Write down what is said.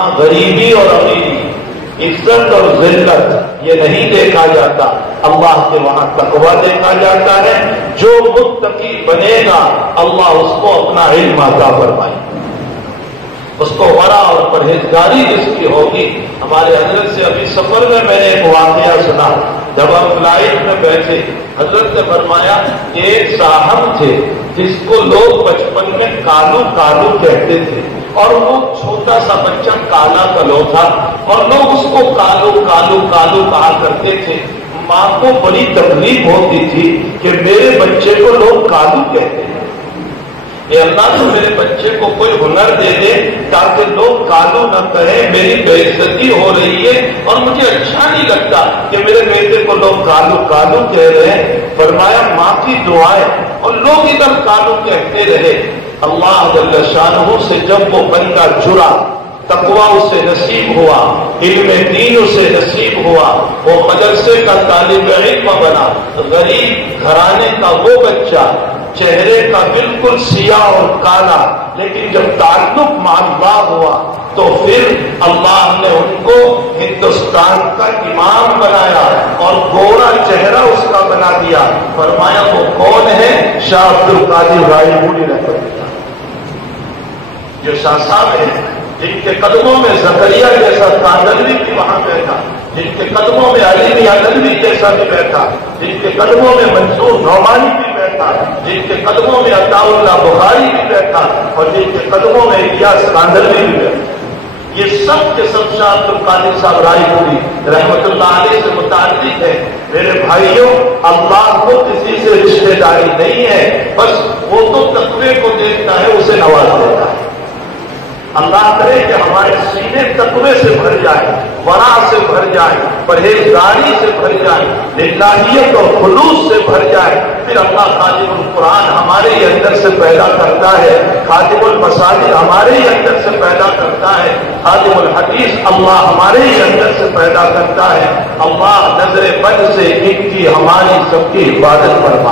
وہاں غریبی اور امیری، عزت اور ذلت یہ نہیں دیکھا جاتا، اللہ کے وہاں تقویٰ دیکھا جاتا ہے۔ جو متقی بنے گا اللہ اس کو اپنا علم عطا فرمائے، اس کو ورع اور پرہیزگاری جس کی ہوگی۔ ہمارے حضرت سے ابھی سفر میں نے ایک واقعہ سنا، جب ہم فلائٹ میں بیٹھے حضرت نے فرمایا کہ ایک صاحب تھے جس کو لوگ بچپن میں کالو کالو کہتے تھے، اور وہ چھوٹا سا بچہ کالا کلو تھا اور لوگ اس کو کالو کالو کالو کہا کرتے تھے۔ ماں کو بڑی تکلیف ہوتی تھی کہ میرے بچے کو لوگ کالو کہتے ہیں، یہ اللہ تو میرے بچے کو کوئی ہنر دے دے تاکہ لوگ کالو نہ کہیں، میری بے عزتی ہو رہی ہے اور مجھے اچھا نہیں لگتا کہ میرے بیٹے کو لوگ کالو کالو کہہ رہے ہیں۔ فرمایا ماں کی دعائیں، اور لوگ ادھر کالو کہتے رہے۔ اللہ جل شانہ سے جب وہ بندہ جڑا، تقویٰ اسے نصیب ہوا، علم دین اسے نصیب ہوا، وہ مدرسے کا طالب علم بنا، غریب گھرانے کا وہ بچہ، چہرے کا بالکل سیاہ اور کالا، لیکن جب تعلق مع اللہ ہوا تو پھر اللہ نے ان کو ہندوستان کا امام بنایا اور گورا چہرہ اس کا بنا دیا۔ فرمایا وہ کون ہے؟ شاہ عبد القادر رائے پوری رحمۃ اللہ، جو شاہ صاحب ہیں جن کے قدموں میں زکریا جیسا کاندلوی بھی وہاں بیٹھا، جن کے قدموں میں علی میاں ندوی جیسا بھی بیٹھا، جن کے قدموں میں منصور نعمانی بھی بیٹھا، جن کے قدموں میں عطا اللہ بخاری بھی بیٹھا، اور جن کے قدموں میں الیاس کاندلوی بھی بیٹھا۔ یہ سب کے سب شاہ عبد القادر صاحب رائے پوری رحمت اللہ علیہ سے متعلق ہے۔ میرے بھائیوں، اللہ کو کسی سے رشتے داری نہیں ہے، بس وہ تو تقوی کو دیکھتا ہے، اسے نواز دیتا ہے۔ اللہ کرے کہ ہمارے سینے تقوی سے بھر جائے، ورع سے بھر جائے، پرہیزگاری سے بھر جائے، للہیت اور خلوص سے بھر جائے، پھر اللہ خادم القرآن ہمارے ہی اندر سے پیدا کرتا ہے، خادم المساجد ہمارے ہی اندر سے پیدا کرتا ہے، خادم الحدیث اللہ ہمارے ہی اندر سے پیدا کرتا ہے۔ اللہ نظر بد سے ان کی ہماری سب کی حفاظت فرمائے۔